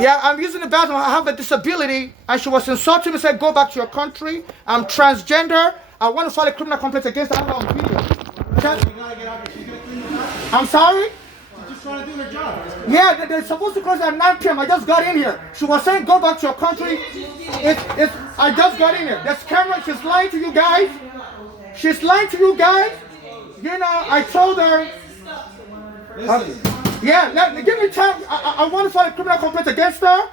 Yeah, I'm using the bathroom. I have a disability, and she was insulting me. Said, "Go back to your country. I'm transgender. I want to file a criminal complaint against her." I have it on video. I'm sorry. She's just trying to do her job. Yeah, they're supposed to close at 9 p.m. I just got in here. She was saying, "Go back to your country." I just got in here. There's camera. She's lying to you guys. She's lying to you guys. You know, I told her. Yeah, give me time. I want to file a criminal complaint against her.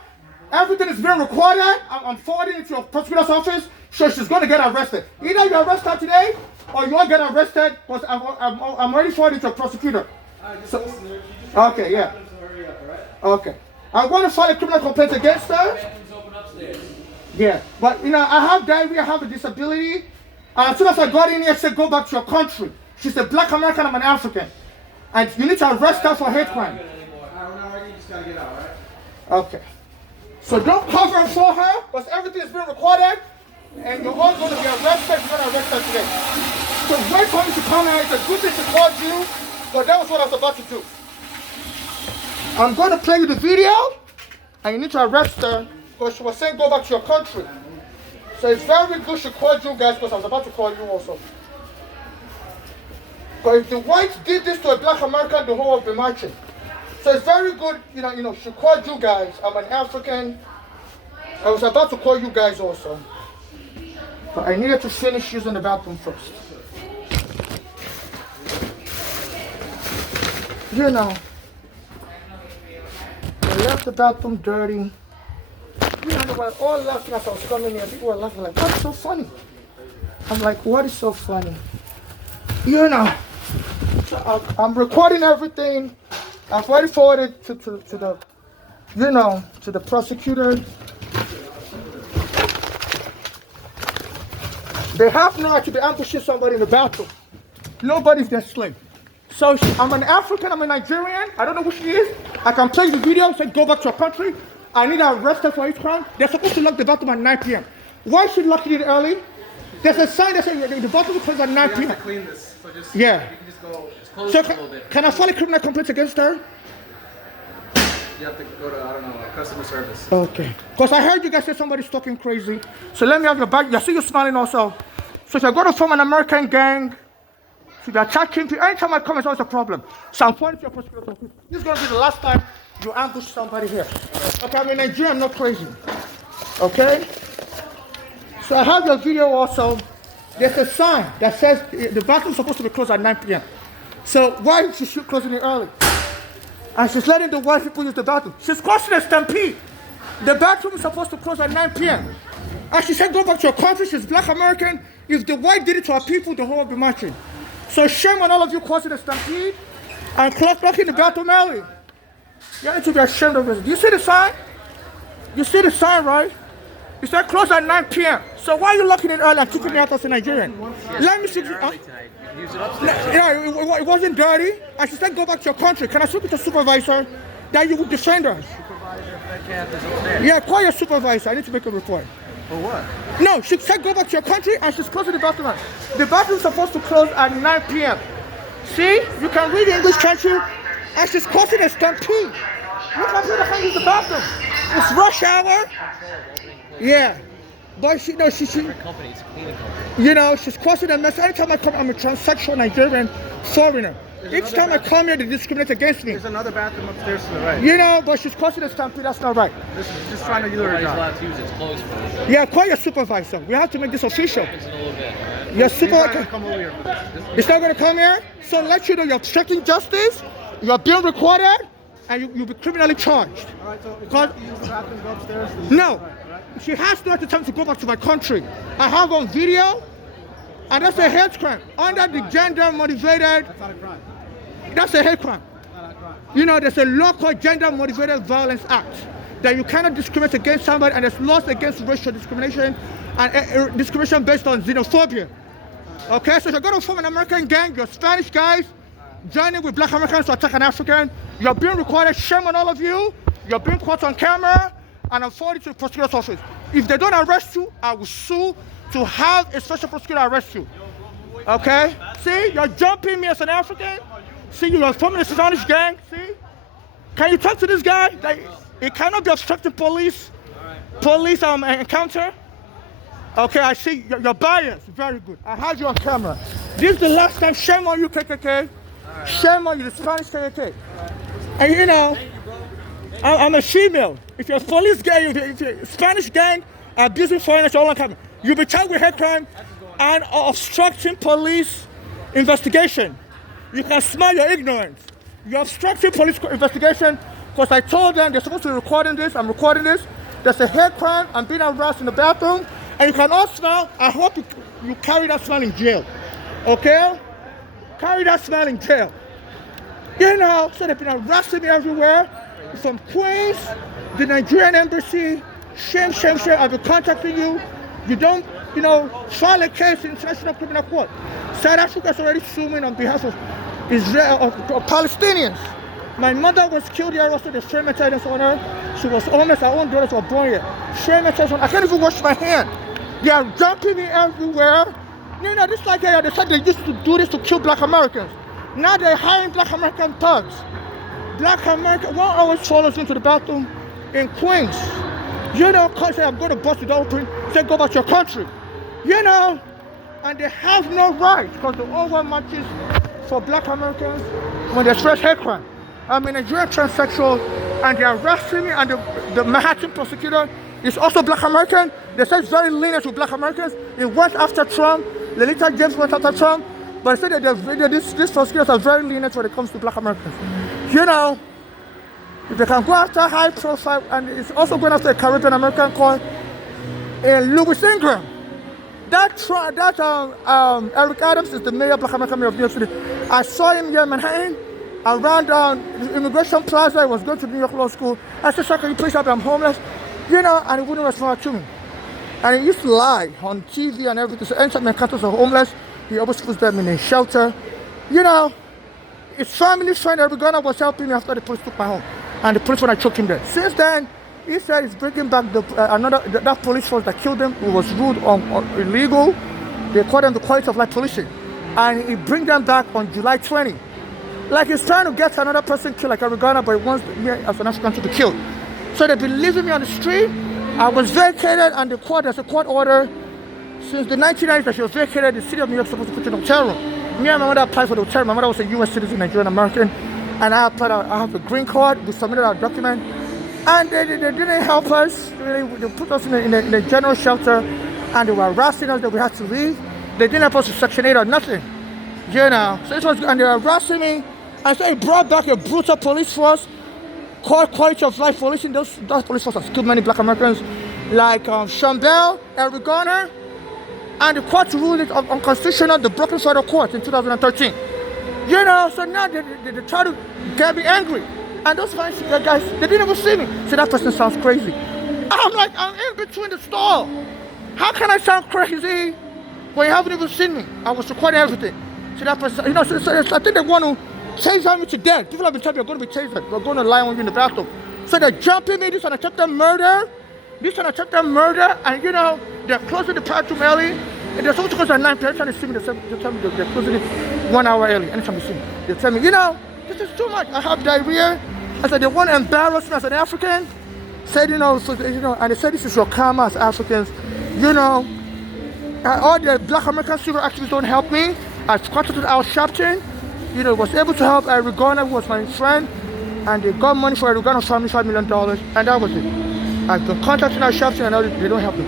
Everything is being recorded. I'm forwarding it to your prosecutor's office. So she's going to get arrested. Either you arrest her today, or you won't get arrested because I'm already forwarding it to a prosecutor. Okay, yeah. Okay. I want to file a criminal complaint against her. Yeah, but you know, I have diarrhea, I have a disability. As soon as I got in here, I said, "Go back to your country." She's a black American, I'm an African. And you need to arrest her for hate crime. Okay. So don't cover for her, because everything is being recorded, and you're all going to be arrested. You're going to arrest her today. So wait for me to come here. It's a good thing to call you, but that was what I was about to do. I'm going to play you the video, and you need to arrest her, because she was saying go back to your country. So it's very good she called you guys, because I was about to call you also. But if the whites did this to a black American, the whole world would be marching. So it's very good, you know, she called you guys. I'm an African. I was about to call you guys also. But I needed to finish using the bathroom first. You know, I left the bathroom dirty. You know, they were all laughing as I was coming here. People were laughing like, "What's so funny?" I'm like, "What is so funny?" You know, I'm recording everything. I've already forwarded to the, you know, to the prosecutor. They have no right to be ambushing somebody in the bathroom. Nobody's their slave. So I'm an African, I'm a Nigerian. I don't know who she is. I can play the video and say, "Go back to your country." I need to arrest her for hate crime. They're supposed to lock the bathroom at 9 p.m. Why should lock it early? There's a sign that says the bathroom closes at 9 p.m. You have to clean this. So just, yeah. You can just go, just close So it a little bit. can I file a criminal complaint against her? You have to go to, I don't know, customer service. Okay. Because I heard you guys say somebody's talking crazy. So let me have your back. I see you smiling also. So if you're going to form an American gang, so they're attacking people. Anytime I come, it's always a problem. So I'm pointing to your prosecutor. This is going to be the last time you ambush somebody here. Okay, I'm in Nigeria, I'm not crazy. Okay? So I have your video also. There's a sign that says the bathroom's supposed to be closed at 9 p.m. So why is she closing it early? And she's letting the white people use the bathroom. She's causing a stampede. The bathroom is supposed to close at 9 p.m. And she said, "Go back to your country." She's black American. If the white did it to our people, the whole world would be marching. So shame on all of you causing a stampede and blocking the bathroom early. You need to be ashamed of this. Do you see the sign? You see the sign, right? It said close at 9 p.m. So why are you locking it early and kicking me out as a Nigerian? Let me see. Yeah, it wasn't dirty. And she said, "Go back to your country." Can I speak to the supervisor that you would defend her? Yeah, call your supervisor. I need to make a report. For what? No, she said go back to your country and she's closing the bathroom. The bathroom's supposed to close at 9 p.m. See? You can read English, can't you? And she's causing a stampede. You can't do the use the bathroom. It's rush hour. Yeah. But she, you know, she's causing a mess. Anytime I come, I'm a transsexual Nigerian foreigner. Each time I come here, they discriminate against me. There's another bathroom upstairs to the right. You know, but she's causing a stampede. That's not right. Listen, she's just trying to do her job. Yeah, call your supervisor. We have to make this official. Your supervisor. It's not going to come here. So let you know you're obstructing justice. You're being recorded, and you'll be criminally charged. All right, so if you use the bathroom, go upstairs. No, she has not the time to go back to my country. I have on video, and that's a hate crime under the gender motivated. That's not a crime. That's a hate crime. Not a crime. You know, there's a law called Gender Motivated Violence Act that you cannot discriminate against somebody, and there's laws against racial discrimination and discrimination based on xenophobia. Okay, so if you're going to form an American gang, you're Spanish guys joining with black Americans to attack an African, you're being recorded. Shame on all of you. You're being caught on camera, and I'm forwarding to the prosecutor's office. If they don't arrest you, I will sue to have a special prosecutor arrest you. Okay? See, you're jumping me as an African. See, you're forming a Spanish gang. See? Can you talk to this guy? Like, It cannot be obstructing police encounter. Okay, I see your bias. Very good. I have you on camera. This is the last time. Shame on you, KKK. Shame on you, the Spanish KKK. And you know, I'm a female. If you're a police gang, if you're a Spanish gang abusing foreigners, all on camera, you'll be charged with hate crime and obstructing police investigation. You can smell your ignorance. You're obstructing police investigation because I told them they're supposed to be recording this. I'm recording this. There's a hate crime. I'm being harassed in the bathroom. And you can all smell. I hope you carry that smell in jail. Okay? Carry that smell in jail. You know, so they've been harassing me everywhere. From Queens, the Nigerian embassy. Shame, shame, shame. I've been contacting you. You don't, file a case in International Criminal Court. South Africa is already suing on behalf of Israel, of Palestinians. My mother was killed here also, the shame and tenderness on her. She was homeless, her own daughters were born here. Shame and tenderness on her. I can't even wash my hand. They are dumping me everywhere. This like they said they used to do this to kill black Americans. Now they're hiring black American thugs. Black American, one always follows into the bathroom in Queens. Cause I'm going to bust it open, say go back to your country. And they have no right because the all one marches for black Americans when they stress hate crime. I'm a Nigerian transsexual and they're arresting me, and the Manhattan prosecutor is also black American. They say it's very lenient to black Americans. It went after Trump. Lolita James went after Trump. But they said that these prosecutors are very lenient when it comes to black Americans. If they can go after high profile, and it's also going after a Caribbean American called Louis Ingram. Eric Adams is the mayor, black American mayor of New York City. I saw him here in Manhattan around the Immigration Plaza. I was going to New York Law School. I said, sir, can you please help me? I'm homeless. And he wouldn't respond to me. And he used to lie on TV and everything. So anytime my encounters are homeless, he always puts them in a shelter. His family friend Eric Garner was helping me after the police took my home. And the police want to choke him there. Since then, he said he's bringing back that police force that killed him, who was rude or illegal. They call them the quality of life policing. And he bring them back on July 20. Like he's trying to get another person killed like Eric Garner, but he wants me as an African to be killed. So they've been leaving me on the street. I was vacated, and there's a court order since the 1990s that she was vacated. The city of New York is supposed to put you in a hotel room. Me and my mother applied for the hotel room. My mother was a U.S. citizen, Nigerian American. And I applied, I have a green card. We submitted our document. And they didn't help us. They put us in a general shelter, and they were harassing us that we had to leave. They didn't help us with Section 8 or nothing. So it was, and they were harassing me. And so it brought back a brutal police force called quality of life policing. That police force has killed many black Americans, like Sean Bell, Eric Garner, and the court ruled it unconstitutional, the Brooklyn Federal Court in 2013. So now they try to get me angry. And those guys, they didn't even see me. So that person sounds crazy. I'm like, I'm in between the stall. How can I sound crazy when you haven't even seen me? I was recording everything. So that person, so I think they want to chase me to death. People have been telling me you're going to be chased. We're going to lie on you in the bathroom. So they're jumping me. This one attempted murder. And they're closing the bathroom early. And they're supposed to close at 9 p.m. Anytime they see me, they tell me they're closing it 1 hour early. Anytime they see me, they tell me, this is too much. I have diarrhea. I said, they want to embarrass me as an African. Said, and they said, this is your karma as Africans. All the black American civil activists don't help me. I contacted Al Sharpton. Was able to help Eric Garner, who was my friend. And they got money for Eric Garner's family, $5 million. And that was it. I've been contacting Al Sharpton, and they don't help me.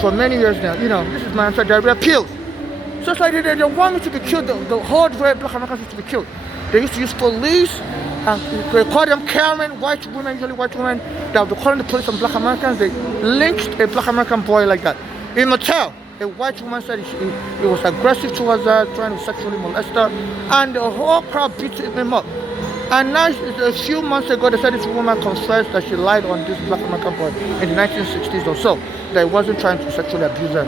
For many years now, this is my answer. Diarrhea pills. So it's like they want me to be killed. The whole way black Americans used to be killed. They used to use police. They call them Karen, white women, usually white women. They would be calling the police on black Americans. They lynched a black American boy like that. In Mattel, a white woman said he was aggressive towards her, trying to sexually molest her. And the whole crowd beat him up. And now, a few months ago, they said this woman confessed that she lied on this black American boy in the 1960s or so, that he wasn't trying to sexually abuse her.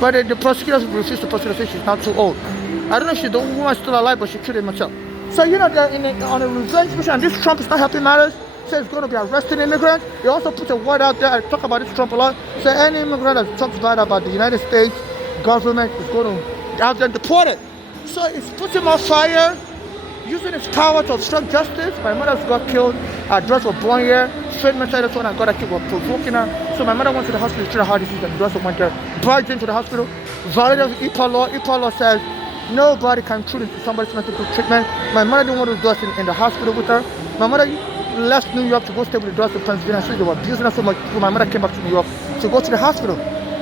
But the prosecutors refused to prosecute her, say she's now too old. I don't know if the woman's still alive, but she killed him herself. So, they're on a revenge mission, and this Trump is not helping matters. Says he's going to be arresting immigrants. He also put a word out there. I talk about this Trump a lot. Say any immigrant that talks bad about the United States government is going to have them deported. So it's putting him on fire, using his power to obstruct justice. My mother got killed. Our daughters were born here. treatment side of one, I got a kid was provoking her. So my mother went to the hospital to treat her heart disease and just went there. Brought into the hospital. Violated EPA law says nobody can treat into somebody's medical treatment. My mother didn't want to do us in the hospital with her. My mother left New York to go stay with the drugs in Pennsylvania. So they were abusing her so much. So my mother came back to New York to go to the hospital.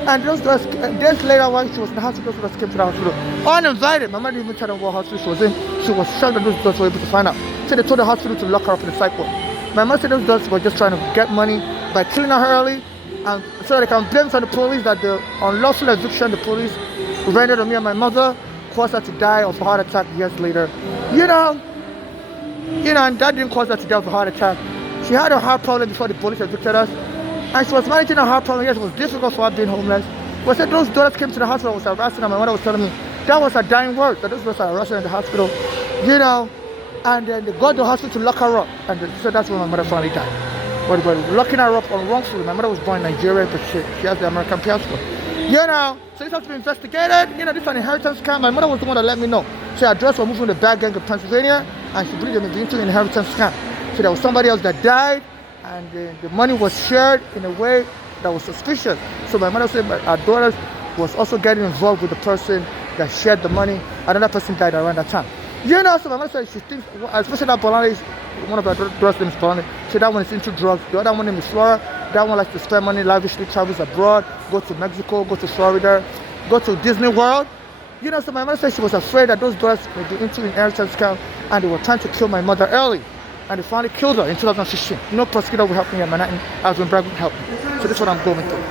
And those girls, days later, while she was in the hospital, those girls came to the hospital uninvited. My mother didn't even tell them what hospital she was in. She was shocked that those girls were able to find out. So they told the hospital to lock her up in the psych ward. My mother said those girls were just trying to get money by killing her early, and so they can blame it on the police that the unlawful eviction the police rendered on me and my mother caused her to die of a heart attack years later. You know, and that didn't cause her to die of a heart attack. She had a heart problem before the police evicted us. And she was managing a heart problem. Yes, it was difficult for her being homeless. But said those daughters came to the hospital, I was harassing her. My mother was telling me that was her dying word, that those girls are harassing her in the hospital. And then they got to the hospital to lock her up. And so that's when my mother finally died. But locking her up wrongfully. My mother was born in Nigeria, but she has the American passport. So this has to be investigated. This is an inheritance scam. My mother was the one that let me know. She had addressed for moving the bad gang of Pennsylvania, and she believed them into an inheritance scam. So there was somebody else that died, and the money was shared in a way that was suspicious. So my mother said our daughter was also getting involved with the person that shared the money. Another person died around that time. So my mother said she thinks, especially that Bolani, one of our daughters' name is Bolani. So that one is into drugs. The other one name is Flora. That one likes to spend money lavishly, travels abroad, go to Mexico, go to Florida, go to Disney World. So my mother said she was afraid that those daughters would be into inheritance scam, and they were trying to kill my mother early. And they finally killed her in 2016. No prosecutor will help me at Manhattan. I was when Brad would help me. So this is what I'm going through.